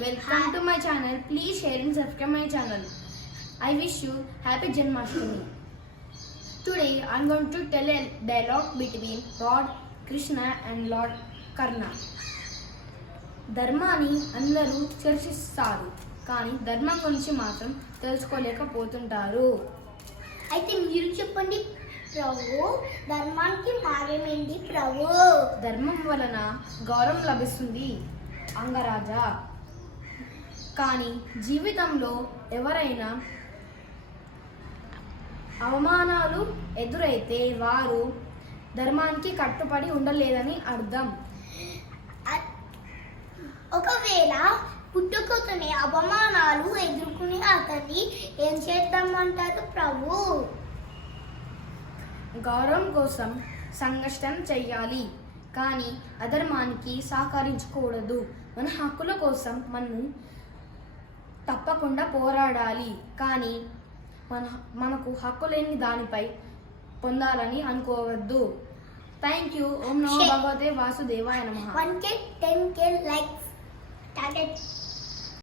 Welcome to my channel. Please share and subscribe my channel. I wish you happy Janmashtami. Today I am going to tell a dialogue between Lord Krishna and Lord Karna. ధర్మాన్ని అందరూ చర్చిస్తారు కానీ ధర్మం గురించి మాత్రం తెలుసుకోలేకపోతుంటారు. అయితే మీరు చెప్పండి ప్రభు, ధర్మానికి మార్గమేంటి ప్రభు? ధర్మం వలన గౌరవం లభిస్తుంది అంగరాజా. కానీ జీవితంలో ఎవరైనా అవమానాలు ఎదురైతే వారు ధర్మానికి కట్టుబడి ఉండలేదని అర్థం. ఒకవేళ పుట్టుకతోనే అవమానాలు ఎదుర్కొనే అతన్ని ఏం చేద్దామంటారు ప్రభు? గౌరవం కోసం సంఘర్షణ చెయ్యాలి కానీ అధర్మానికి సహకరించకూడదు. మన హక్కుల కోసం మనం తప్పకుండా పోరాడాలి కానీ మనకు హక్కు లేని దానిపై పొందాలని అనుకోవద్దు. Thank you. ఓం నమో భగవతే వాసుదేవాయ నమః. 1K 10K likes target.